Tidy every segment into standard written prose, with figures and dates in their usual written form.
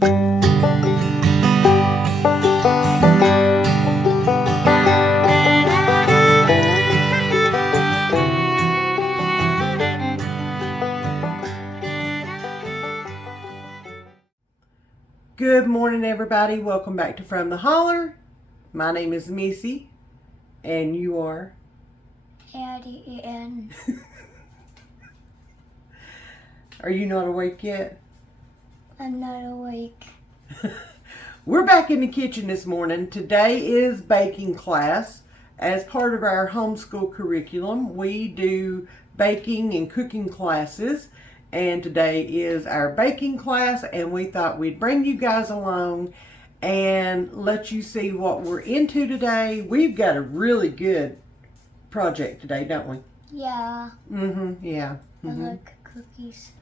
Good morning, everybody. Welcome back to From the Holler. My name is Missy, and you are? Addie. Are you not awake yet? I'm not awake. We're back in the kitchen this morning. Today is baking class. As part of our homeschool curriculum, we do baking and cooking classes. And today is our baking class, and we thought we'd bring you guys along and let you see what we're into today. We've got a really good project today, don't we? Yeah. Yeah. I like cookies.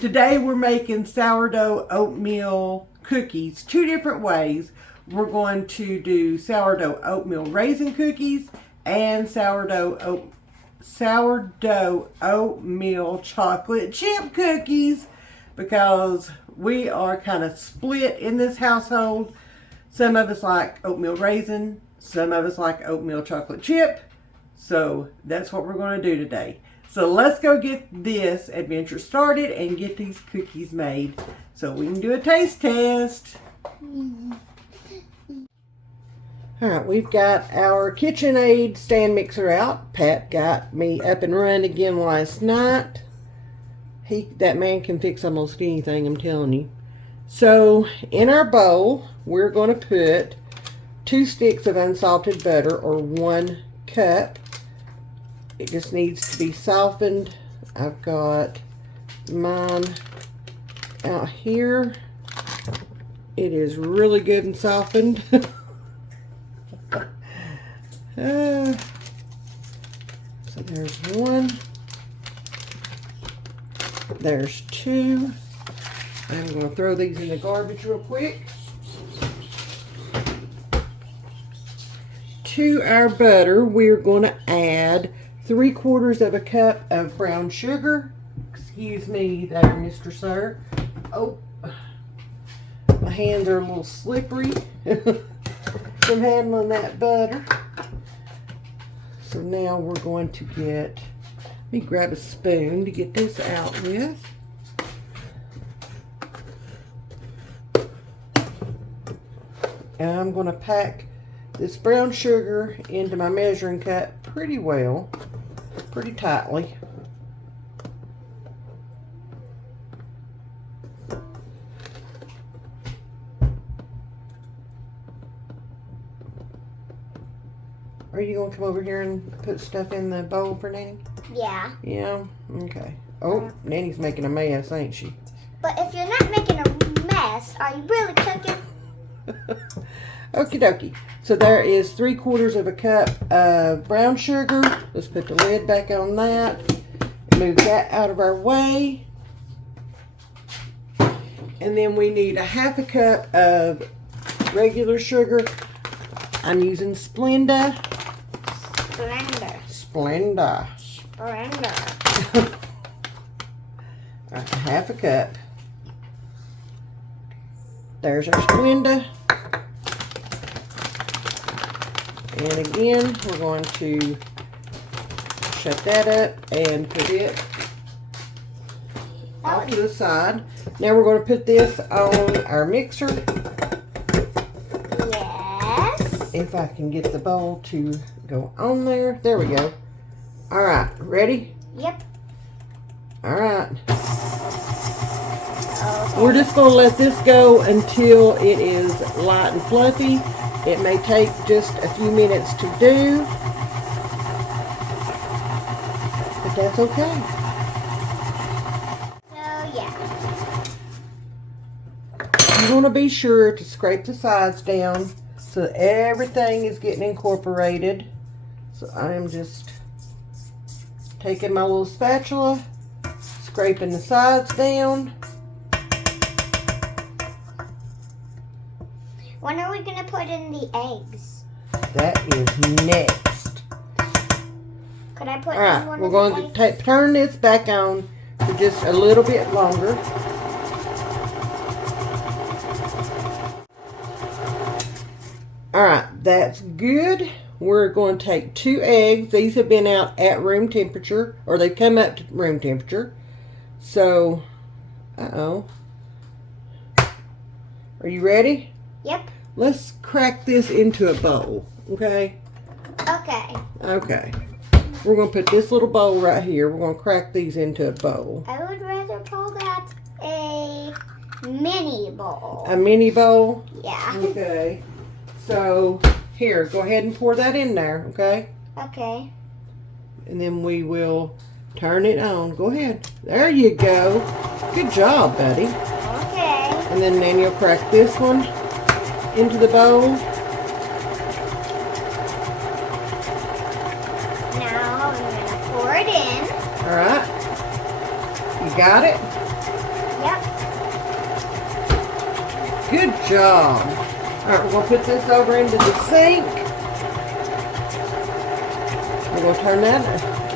Today we're making sourdough oatmeal cookies 2 different ways. We're going to do sourdough oatmeal raisin cookies and sourdough oatmeal chocolate chip cookies, because we are kind of split in this household. Some of us like oatmeal raisin, some of us like oatmeal chocolate chip. So that's what we're going to do today. So let's go get this adventure started and get these cookies made so we can do a taste test. Alright, we've got our KitchenAid stand mixer out. Pat got me up and running again last night. That man can fix almost anything, I'm telling you. So, in our bowl, we're going to put 2 sticks of unsalted butter, or 1 cup. It just needs to be softened. I've got mine out here. It is really good and softened. So there's 1. There's 2. I'm going to throw these in the garbage real quick. To our butter, we're going to add 3/4 of a cup of brown sugar. Excuse me there, Mr. Sir. Oh, my hands are a little slippery from handling that butter. So now we're going to let me grab a spoon to get this out with. And I'm going to pack this brown sugar into my measuring cup pretty well, pretty tightly. Are you going to come over here and put stuff in the bowl for Nanny? Yeah. Yeah? Okay. Oh, Nanny's making a mess, ain't she? But if you're not making a mess, are you really cooking? Okie dokie. So there is 3/4 of a cup of brown sugar. Let's put the lid back on that. Move that out of our way. And then we need 1/2 cup of regular sugar. I'm using Splenda. Splenda. 1/2 cup. There's our Splenda. And again, we're going to shut that up and put it off to the side. Now we're going to put this on our mixer. Yes. If I can get the bowl to go on there. There we go. Alright, ready? Yep. Alright. Okay. We're just going to let this go until it is light and fluffy. It may take just a few minutes to do, but that's okay. So, yeah. You want to be sure to scrape the sides down so that everything is getting incorporated. So I am just taking my little spatula, scraping the sides down. When are we going to put in the eggs? That is next. Could I put Alright, in one we're of going the to turn this back on for just a little bit longer. That's good. We're going to take 2 eggs. These have been out at room temperature, or they've come up to room temperature. So, are you ready? Yep. Let's crack this into a bowl, okay? Okay. Okay. We're going to put this little bowl right here. We're going to crack these into a bowl. I would rather call that a mini bowl. A mini bowl? Yeah. Okay. So, here, go ahead and pour that in there, okay? Okay. And then we will turn it on. Go ahead. There you go. Good job, buddy. Okay. And then Nanny will crack this one into the bowl. Now I'm going to pour it in. All right. You got it? Yep. Good job. All right, we're going to put this over into the sink. We're going to turn that,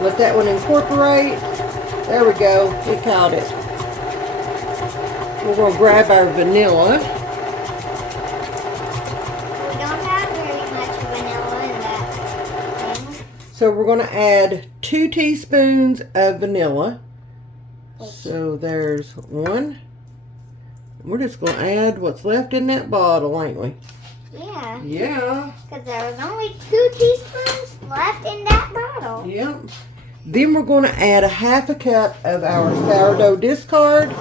let that one incorporate. There we go. We caught it. We're going to grab our vanilla. We don't have very much vanilla in that thing. So we're going to add 2 teaspoons of vanilla. So there's 1. We're just going to add what's left in that bottle, ain't we? Yeah. Yeah. Because there was only 2 teaspoons left in that bottle. Yep. Then we're going to add a 1/2 cup of our sourdough discard,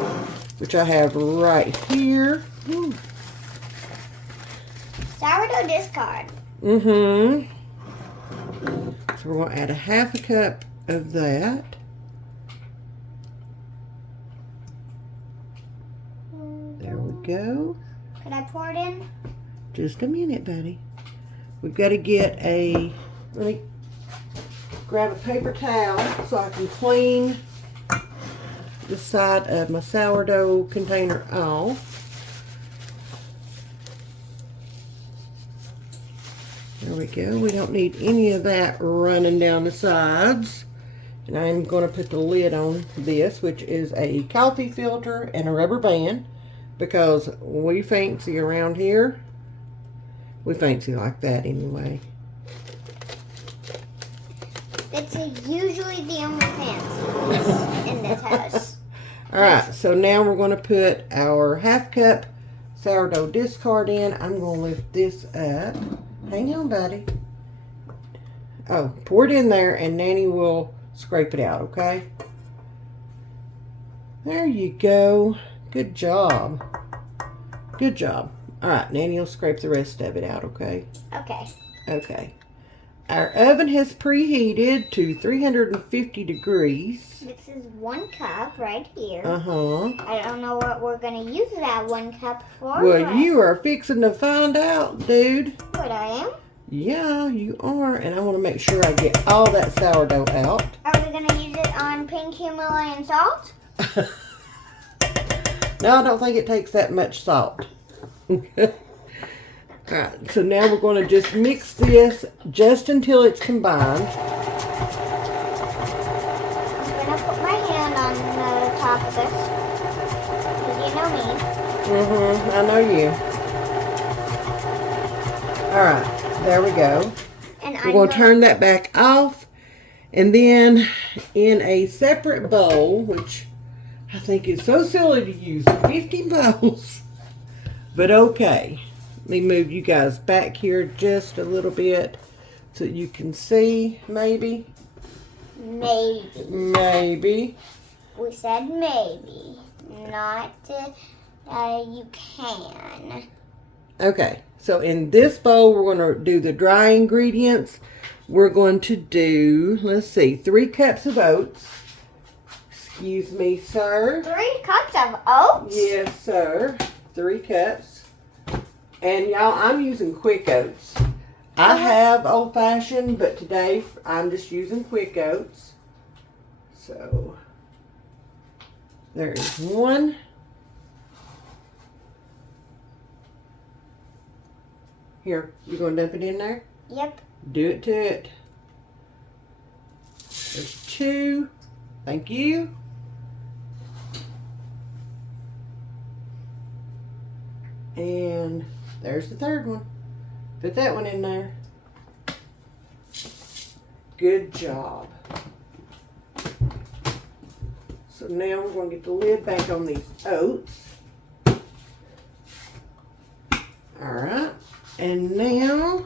which I have right here. Ooh. Sourdough discard. Mm-hmm. So we're going to add a 1/2 cup of that. There we go. Could I pour it in? Just a minute, buddy. We've got to get a, let me grab a paper towel so I can clean the side of my sourdough container off. There we go. We don't need any of that running down the sides. And I'm going to put the lid on this, which is a coffee filter and a rubber band, because we fancy around here. We fancy like that anyway. That's usually the only fancy in this house. Alright, so now we're going to put our 1/2 cup sourdough discard in. I'm going to lift this up. Hang on, buddy. Oh, pour it in there and Nanny will scrape it out, okay? There you go. Good job. Good job. Alright, Nanny will scrape the rest of it out, okay? Okay. Okay. Our oven has preheated to 350 degrees. This is 1 cup right here. Uh-huh. I don't know what we're going to use that 1 cup for. Well, you are fixing to find out, dude. What I am? Yeah, you are. And I want to make sure I get all that sourdough out. Are we going to use it on pink Himalayan salt? No, I don't think it takes that much salt. Alright, so now we're going to just mix this just until it's combined. I'm going to put my hand on the top of this. Because you know me. I know you. Alright, there we go. And We're going to turn that back off. And then in a separate bowl, which I think is so silly to use 50 bowls. But okay. Let me move you guys back here just a little bit so you can see, maybe. Maybe. Maybe. We said maybe. Not you can. Okay. So in this bowl, we're going to do the dry ingredients. We're going to do, let's see, 3 cups of oats. Excuse me, sir. 3 cups of oats? Yes, sir. 3 cups. And y'all, I'm using quick oats. I have old fashioned, but today I'm just using quick oats. So there's 1. Here, you gonna dump it in there? Yep. Do it to it. There's 2. Thank you. And there's the 3rd one. Put that one in there. Good job. So now we're going to get the lid back on these oats. Alright. And now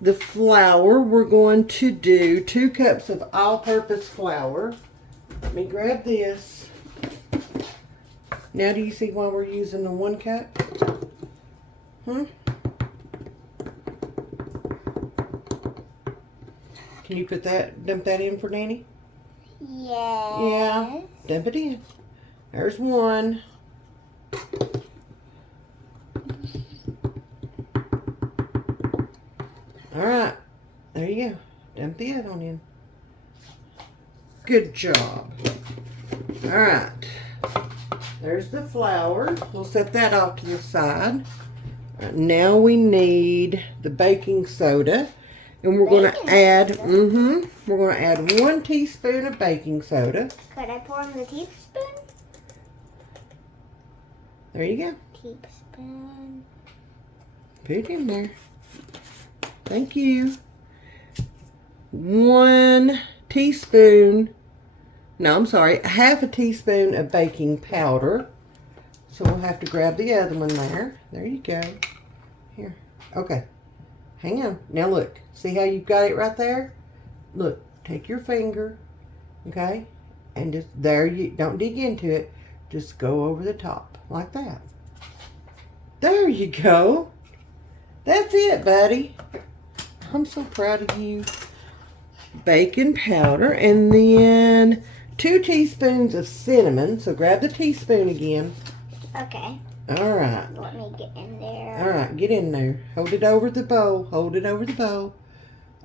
the flour, we're going to do 2 cups of all-purpose flour. Let me grab this. Now do you see why we're using the 1 cup? Can you dump that in for Nanny? Yeah, dump it in. There's 1. Alright, there you go. Dump the other one in. Good job. Alright, there's the flour. We'll set that off to the side. Right, now we need the baking soda. And we're going to add, we're going to add 1 teaspoon of baking soda. Could I pour in the teaspoon? There you go. Teaspoon. Put it in there. Thank you. 1 teaspoon, no, I'm sorry, half a teaspoon of baking powder. So we'll have to grab the other one there. There you go. Here. Okay. Hang on. Now look. See how you've got it right there? Look. Take your finger. Okay? And just there you don't dig into it. Just go over the top. Like that. There you go. That's it, buddy. I'm so proud of you. Baking powder. And then 2 teaspoons of cinnamon. So grab the teaspoon again. Okay. All right. Let me get in there. All right, get in there. Hold it over the bowl. Hold it over the bowl.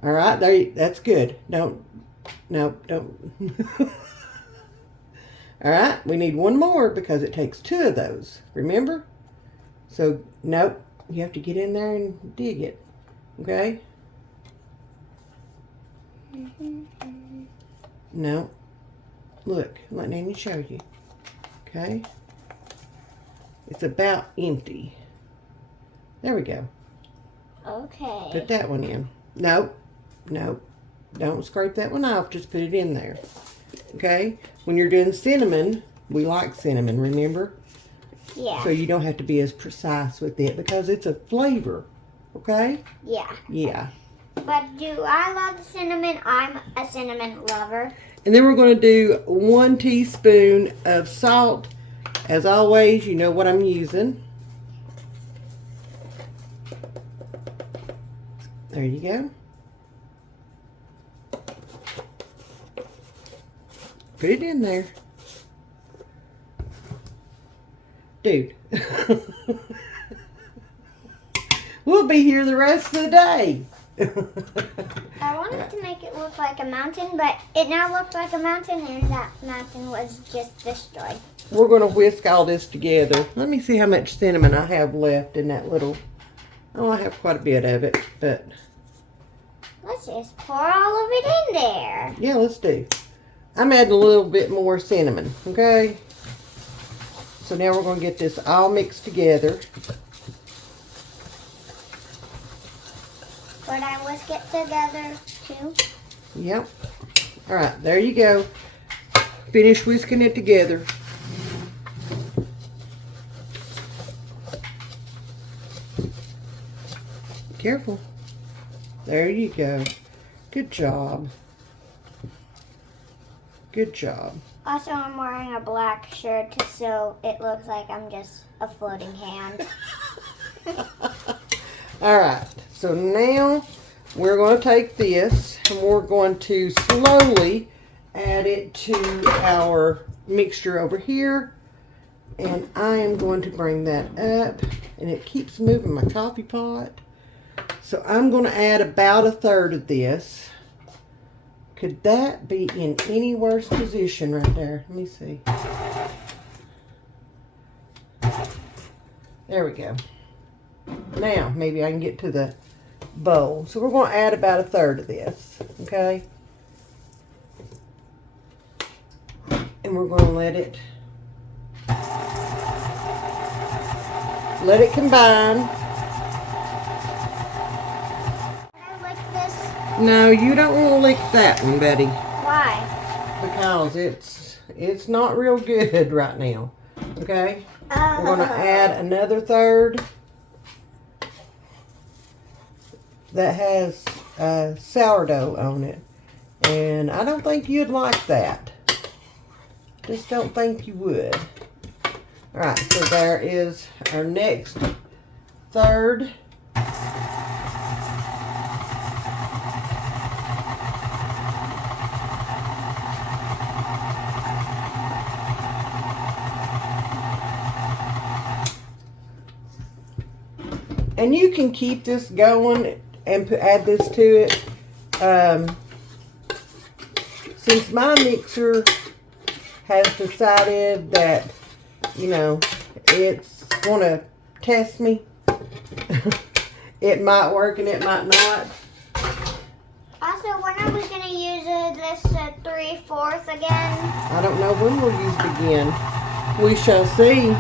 All right, there. That's good. Don't. All right, we need 1 more because it takes 2 of those. Remember? So, nope. You have to get in there and dig it. Okay? No. Look, let Nanny show you. Okay? It's about empty. There we go. Okay. Put that one in. Nope. Nope. Don't scrape that one off. Just put it in there. Okay? When you're doing cinnamon, we like cinnamon, remember? Yeah. So you don't have to be as precise with it because it's a flavor. Okay? Yeah. Yeah. But do I love cinnamon? I'm a cinnamon lover. And then we're going to do 1 teaspoon of salt. As always, you know what I'm using. There you go. Put it in there. Dude. We'll be here the rest of the day. I wanted to make it look like a mountain, but it now looked like a mountain, and that mountain was just destroyed. We're going to whisk all this together. Let me see how much cinnamon I have left in that little... Oh, I have quite a bit of it, but... Let's just pour all of it in there. Yeah, let's do. I'm adding a little bit more cinnamon, okay? So now we're going to get this all mixed together. Could I whisk it together too? Yep. All right, there you go. Finish whisking it together. Careful. There you go. Good job. Good job. Also, I'm wearing a black shirt so it looks like I'm just a floating hand. All right. So now we're going to take this and we're going to slowly add it to our mixture over here. And I am going to bring that up. And it keeps moving my coffee pot. So I'm going to add about 1/3 of this. Could that be in any worse position right there? Let me see. There we go. Now, maybe I can get to the bowl. So we're going to add about 1/3 of this, okay? And we're going to let it combine. No, you don't want to lick that one, Betty. Why? Because it's not real good right now. Okay? We're going to add another third that has sourdough on it. And I don't think you'd like that. Just don't think you would. Alright, so there is our next third. And you can keep this going and add this to it. Since my mixer has decided that, you know, it's going to test me, it might work and it might not. Also, when are we going to use this 3/4 again? I don't know when we'll use it again. We shall see.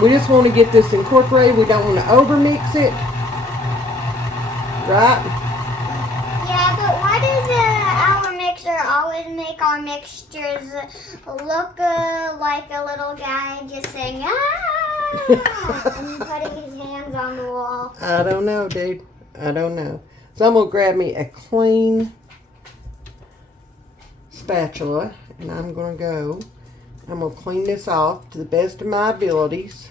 We just want to get this incorporated. We don't want to overmix it. Right? Yeah, but why does our mixer always make our mixtures look like a little guy just saying, ah, and putting his hands on the wall? I don't know, dude. I don't know. So I'm going to grab me a clean spatula, and I'm going to clean this off to the best of my abilities.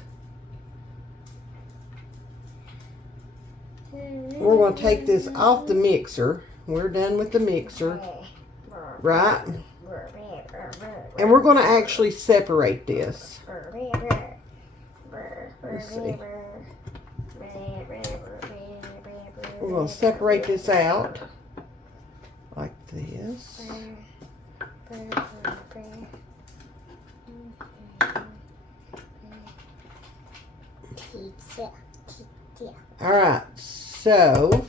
We're going to take this off the mixer. We're done with the mixer, right? And we're going to actually separate this. Let's see. We're going to separate this out like this. All right, so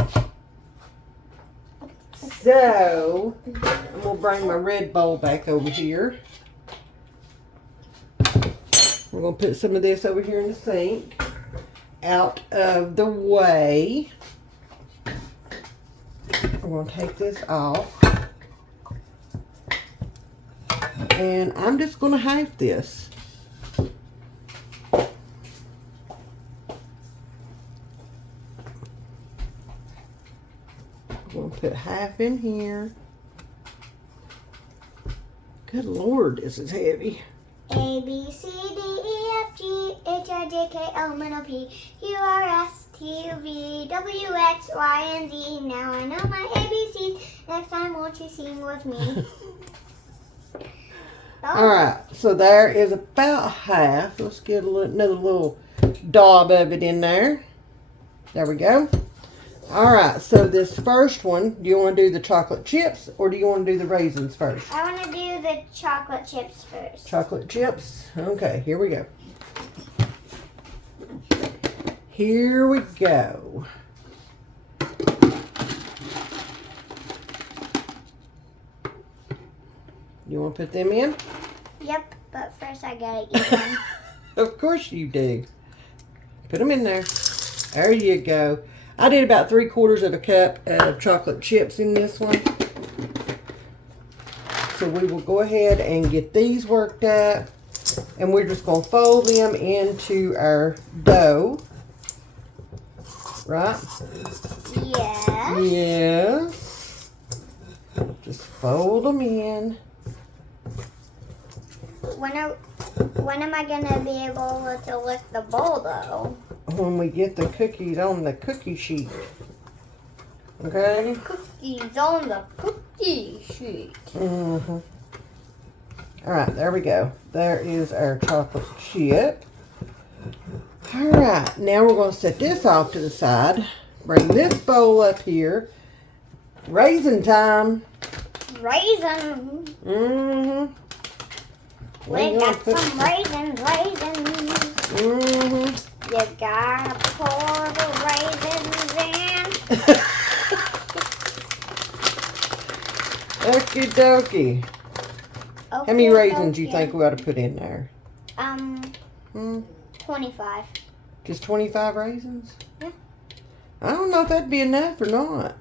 I'm gonna bring my red bowl back over here. We're gonna put some of this over here in the sink, out of the way. We're gonna take this off, and I'm just gonna half this. We'll put half in here. Good Lord, this is heavy. A, B, C, D, E, F, G, H, I, J, K, L, M, N, O, P, Q, R, S, T, U, V, W, X, Y, and Z. Now I know my ABCs. Next time, won't you sing with me? Alright, so there is about half. Let's get another little daub of it in there. There we go. Alright, so this first one, do you want to do the chocolate chips or do you want to do the raisins first? I want to do the chocolate chips first. Chocolate chips? Okay, here we go. Here we go. You want to put them in? Yep, but first I gotta eat them. Of course you do. Put them in there. There you go. I did about 3/4 of a cup of chocolate chips in this one. So we will go ahead and get these worked up. And we're just going to fold them into our dough. Right? Yes. Yes. Just fold them in. When am I gonna be able to lick the bowl though? When we get the cookies on the cookie sheet. Okay? Cookies on the cookie sheet. Mm-hmm. Alright, there we go. There is our chocolate chip. Alright, now we're going to set this off to the side. Bring this bowl up here. Raisin time. Raisin. Mm-hmm. We got some raisins. Mm-hmm. You gotta pour the raisins in. Okie dokie. How many raisins do you think we ought to put in there? 25. Just 25 raisins? Yeah. I don't know if that'd be enough or not.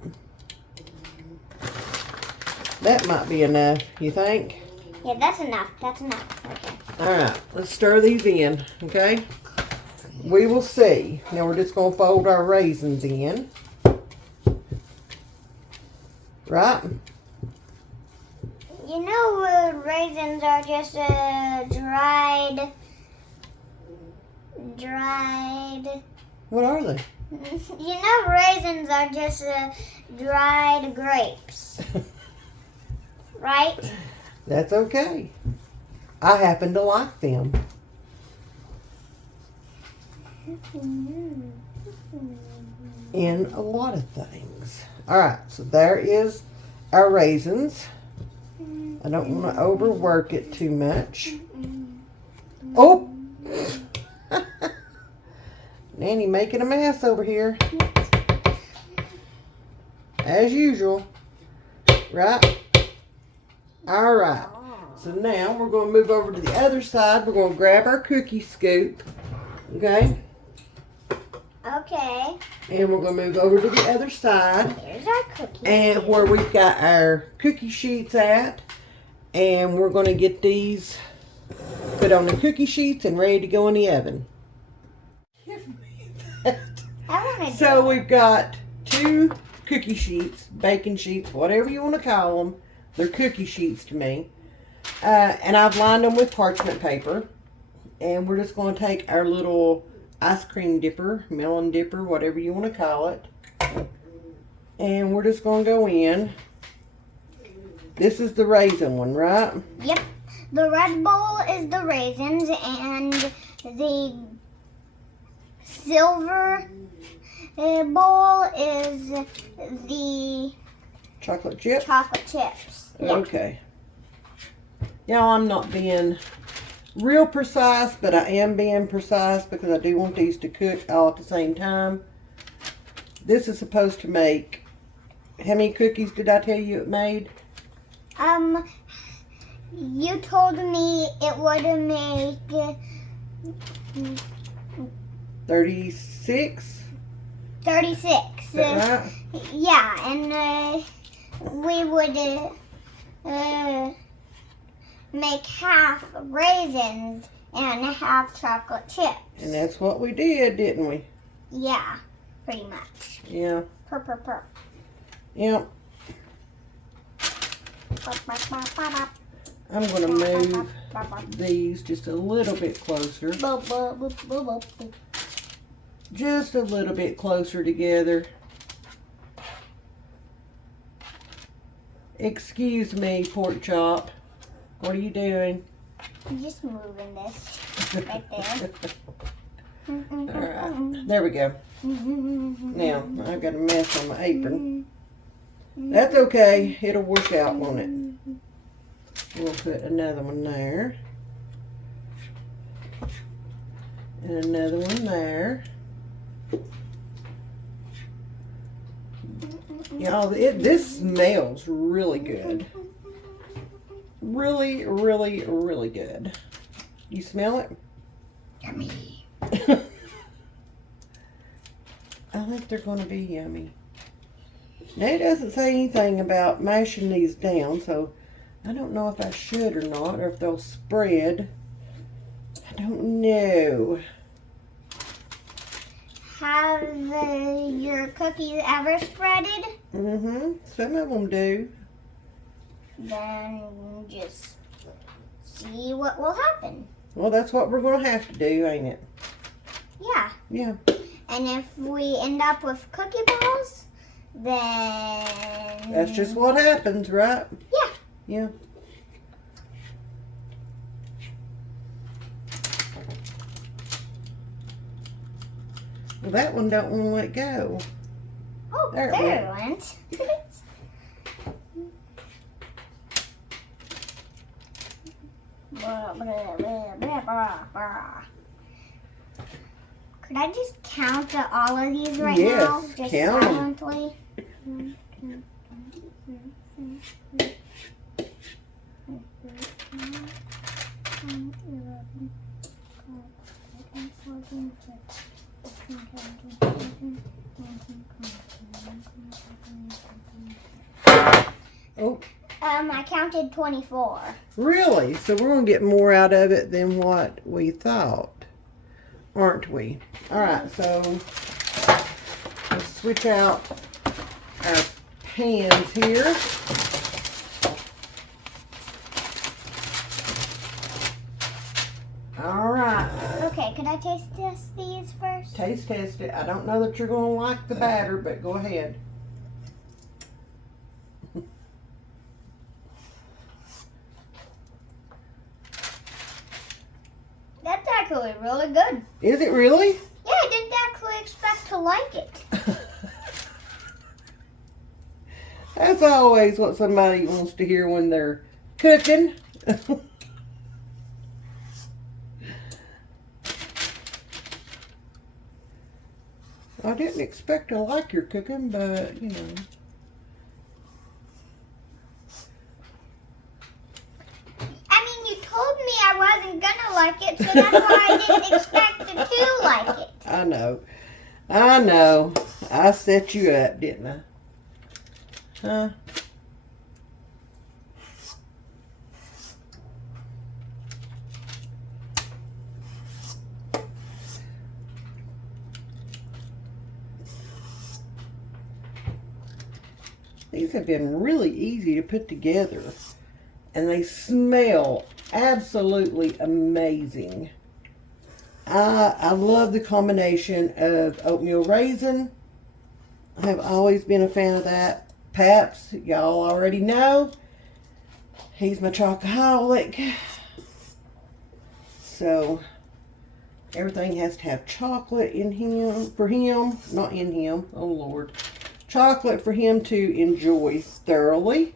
That might be enough, you think? Yeah, that's enough. That's enough. Okay. All right, let's stir these in, okay? We will see. Now we're just going to fold our raisins in. Right? You know, raisins are just dried. What are they? You know, raisins are just dried grapes, right? That's okay. I happen to like them. In a lot of things. Alright, so there is our raisins. I don't want to overwork it too much. Oh! Nanny making a mess over here. As usual. Right? Alright. So now we're going to move over to the other side. We're going to grab our cookie scoop. Okay? Okay. And we're going to move over to the other side. Here's our cookie And scoop. where we've got our cookie sheets at. And we're going to get these put on the cookie sheets and ready to go in the oven. So we've got 2 cookie sheets, baking sheets, whatever you want to call them. They're cookie sheets to me. And I've lined them with parchment paper. And we're just going to take our little ice cream dipper, melon dipper, whatever you want to call it. And we're just going to go in. This is the raisin one, right? Yep. The red bowl is the raisins, and the silver bowl is the Chocolate chips? chocolate chips. Yeah. Okay. Now, I'm not being real precise, but I am being precise because I do want these to cook all at the same time. This is supposed to make, how many cookies did I tell you it made? You told me it would make 36? 36. Is that right? Yeah, and we would make half raisins and half chocolate chips. And that's what we did, didn't we? Yeah, pretty much. Yeah. Purr. Yep. I'm going to move these just a little bit closer. Just a little bit closer together. Excuse me, pork chop. What are you doing? I'm just moving this right there. Alright, there we go. Now, I've got a mess on my apron. That's okay. It'll work out, won't it? We'll put another one there. And another one there. Y'all, this smells really good. Really, really, really good. You smell it? Yummy. I think they're going to be yummy. Now, it doesn't say anything about mashing these down, so I don't know if I should or not, or if they'll spread. I don't know. Have your cookies ever spreaded? Mm-hmm. Some of them do. Then just see what will happen. Well, that's what we're going to have to do, ain't it? Yeah. Yeah. And if we end up with cookie balls, then... That's just what happens, right? Yeah. Yeah. Well, that one don't want to let go. Oh, there it went. Could I just count all of these right now? Yes, Just count 'em. silently. 1, 2, 3, 4, 5, 6, 7, 8, 9, 10, 11, 12, 13, 14, 15, Oh. I counted 24. Really? So we're going to get more out of it than what we thought, aren't we? All right, so let's switch out our pans here. All right. Okay, could I taste test these first? Taste test it. I don't know that you're going to like the batter, but go ahead. That's actually really good. Is it really? Yeah, I didn't actually expect to like it. That's always what somebody wants to hear when they're cooking. I didn't expect to like your cooking, but, you know. I mean, you told me I wasn't gonna like it, so that's why I didn't expect to like it. I know. I know. I set you up, didn't I? Huh? These have been really easy to put together, and they smell absolutely amazing. I love the combination of oatmeal raisin. I have always been a fan of that. Paps, y'all already know, he's my chocoholic. So everything has to have chocolate in him, for him, not in him, oh Lord. Chocolate for him to enjoy thoroughly.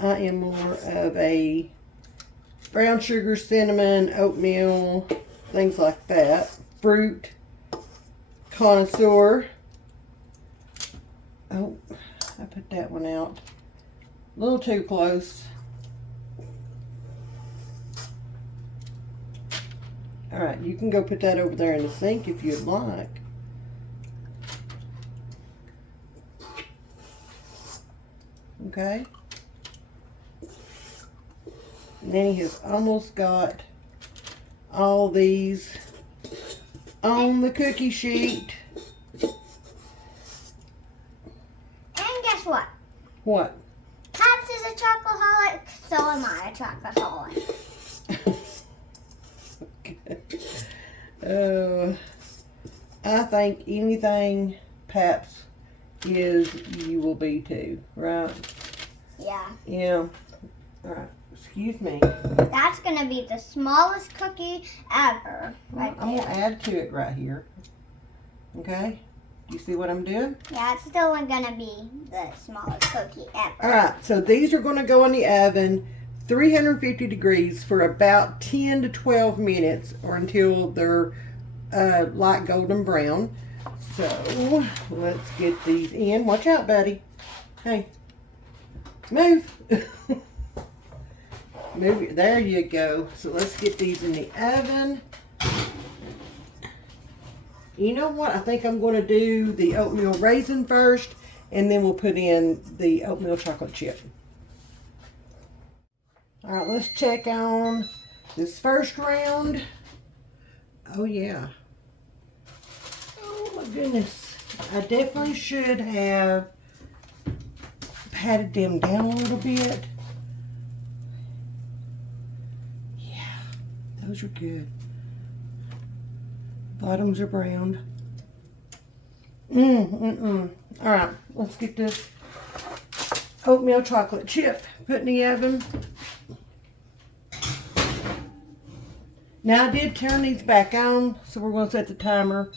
I am more of a brown sugar, cinnamon, oatmeal, things like that. Fruit connoisseur. Oh, I put that one out. A little too close. All right, you can go put that over there in the sink if you'd like. Okay. Nanny has almost got all these on the cookie sheet. And guess what? What? Pops is a chocoholic, so am I a chocoholic. I think anything Paps is, you will be too, right? Yeah. Yeah. All right. Excuse me. That's gonna be the smallest cookie ever. Right I'm there. gonna add to it right here. Okay. You see what I'm doing? Yeah, it's still gonna be the smallest cookie ever. All right. So these are going to go in the oven, 350 degrees for about 10 to 12 minutes, or until they're light golden brown. So let's get these in. Watch out, buddy. Hey, move. Move. There you go. So let's get these in the oven. You know what? I think I'm going to do the oatmeal raisin first, and then we'll put in the oatmeal chocolate chip. All right, let's check on this first round. Oh, yeah. Oh, my goodness. I definitely should have patted them down a little bit. Yeah, those are good. Bottoms are browned. All right, let's get this oatmeal chocolate chip put in the oven. Now I did turn these back on, so we're going to set the timer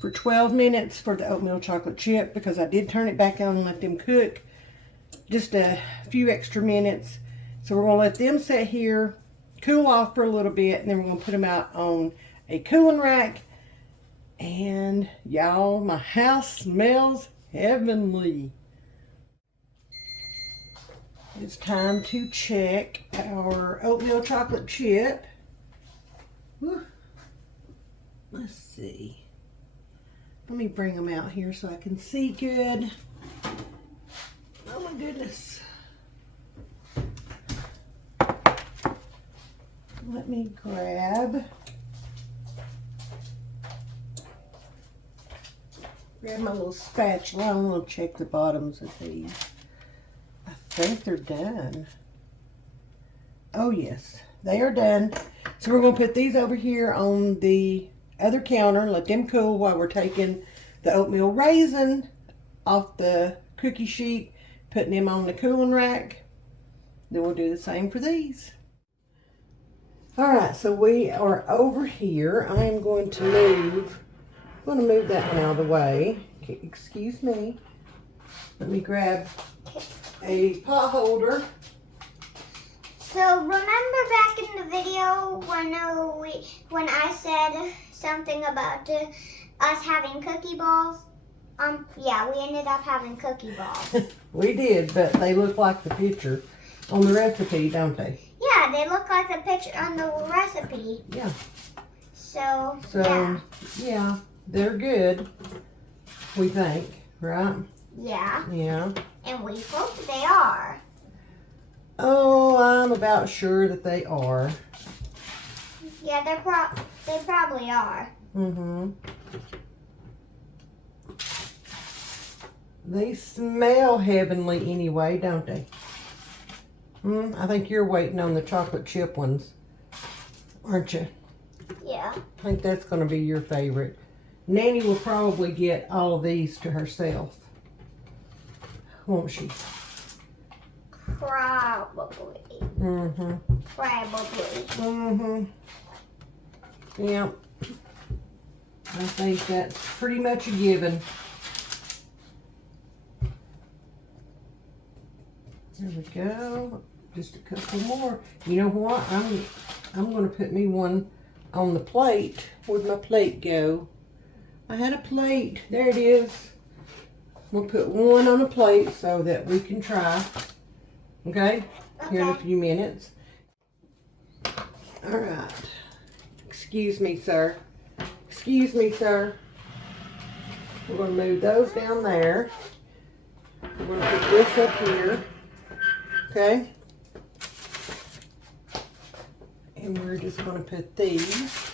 for 12 minutes for the oatmeal chocolate chip, because I did turn it back on and let them cook just a few extra minutes. So we're going to let them sit here, cool off for a little bit, and then we're going to put them out on a cooling rack. And y'all, my house smells heavenly. It's time to check our oatmeal chocolate chip. Whew. Let's see. Let me bring them out here so I can see good. Oh my goodness. Let me grab my little spatula. I want to check the bottoms of these. I think they're done. Oh yes, they are done. So we're going to put these over here on the other counter, let them cool while we're taking the oatmeal raisin off the cookie sheet, putting them on the cooling rack. Then we'll do the same for these. Alright, so we are over here. I am going to move that one out of the way. Okay, excuse me. Let me grab a pot holder. So remember back in the video when I said something about us having cookie balls? Yeah, we ended up having cookie balls. We did, but they look like the picture on the recipe, don't they? Yeah, they look like the picture on the recipe. Yeah. So yeah, they're good, we think, right? Yeah. Yeah. And we hope they are. Oh, I'm about sure that they are. Yeah, they probably are. Mm-hmm. They smell heavenly anyway, don't they? I think you're waiting on the chocolate chip ones, aren't you? Yeah. I think that's going to be your favorite. Nanny will probably get all of these to herself, won't she? Probably. Mm-hmm. Probably. Mm-hmm. Yep. I think that's pretty much a given. There we go. Just a couple more. You know what? I'm going to put me one on the plate. Where'd my plate go? I had a plate. There it is. We'll put one on a plate so that we can try. Okay? Here in a few minutes. All right. Excuse me, sir. Excuse me, sir. We're going to move those down there. We're going to put this up here. Okay? And we're just going to put these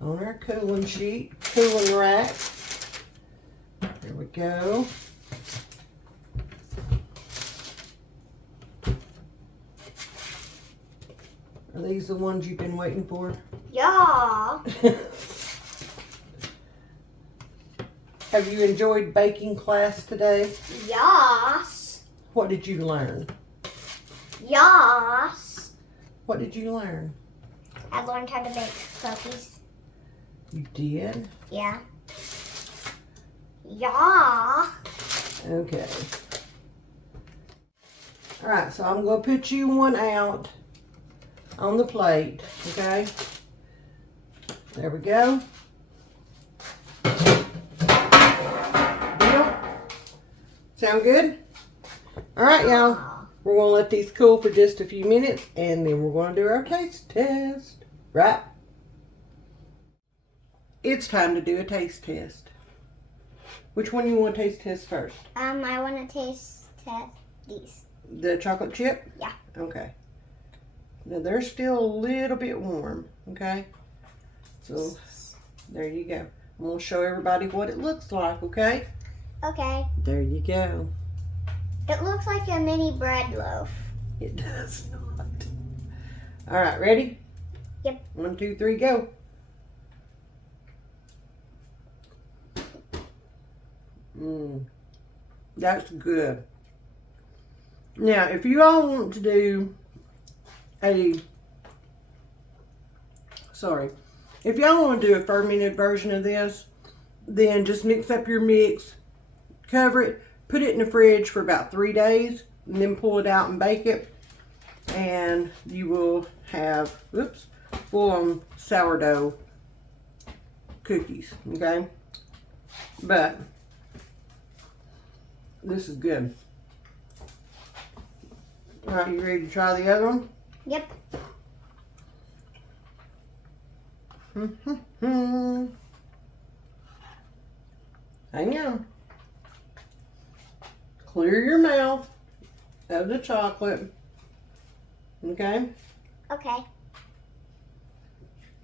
on our cooling sheet, cooling rack. There we go. Are these the ones you've been waiting for? Yeah. Have you enjoyed baking class today? Yes. What did you learn? Yes. What did you learn? I learned how to bake cookies. You did? Yeah. Yeah. Okay. Alright, so I'm going to put you one out on the plate, okay? There we go. Deal? Sound good? Alright, y'all. We're going to let these cool for just a few minutes, and then we're going to do our taste test. Right? It's time to do a taste test. Which one you want to taste test first? I want to taste test these. The chocolate chip? Yeah. Okay. Now they're still a little bit warm, okay? So there you go. I'm going to show everybody what it looks like, okay? Okay. There you go. It looks like a mini bread loaf. It does not. All right, ready? Yep. 1, 2, 3, go. That's good. Now, if you all want to do if y'all want to do a fermented version of this, then just mix up your mix, cover it, put it in the fridge for about 3 days, and then pull it out and bake it, and you will have, full-on sourdough cookies, okay? But this is good. All right, you ready to try the other one? Yep. Hang on. Clear your mouth of the chocolate. Okay? Okay.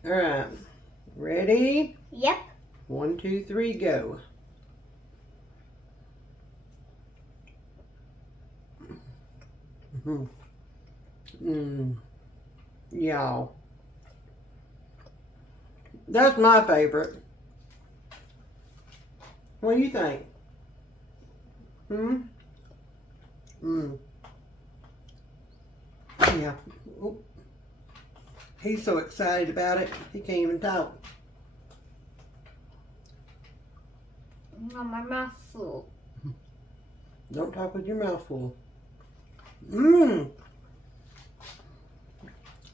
Alright. Ready? Yep. 1, 2, 3, go. Y'all. That's my favorite. What do you think? Yeah. Oop. He's so excited about it, he can't even talk. My mouth full. Don't talk with your mouth full.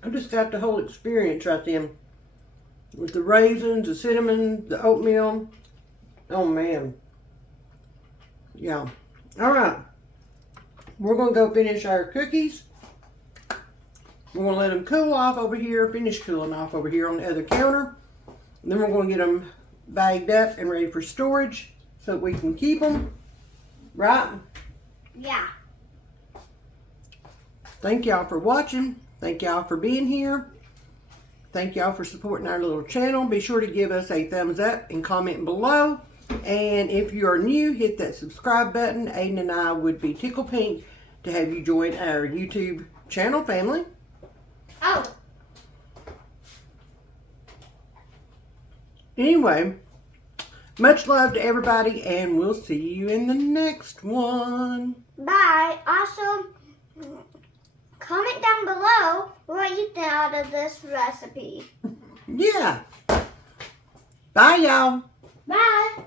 I just got the whole experience right then. With the raisins, the cinnamon, the oatmeal. Oh man. Yeah. Alright. We're going to go finish our cookies. We're going to let them cool off over here. Finish cooling off over here on the other counter. And then we're going to get them bagged up and ready for storage so that we can keep them. Right? Yeah. Thank y'all for watching. Thank y'all for being here. Thank y'all for supporting our little channel. Be sure to give us a thumbs up and comment below. And if you are new, hit that subscribe button. Aiden and I would be tickled pink to have you join our YouTube channel family. Oh. Anyway, much love to everybody, and we'll see you in the next one. Bye. Also, comment down below what you thought of this recipe. Yeah. Bye, y'all. Bye.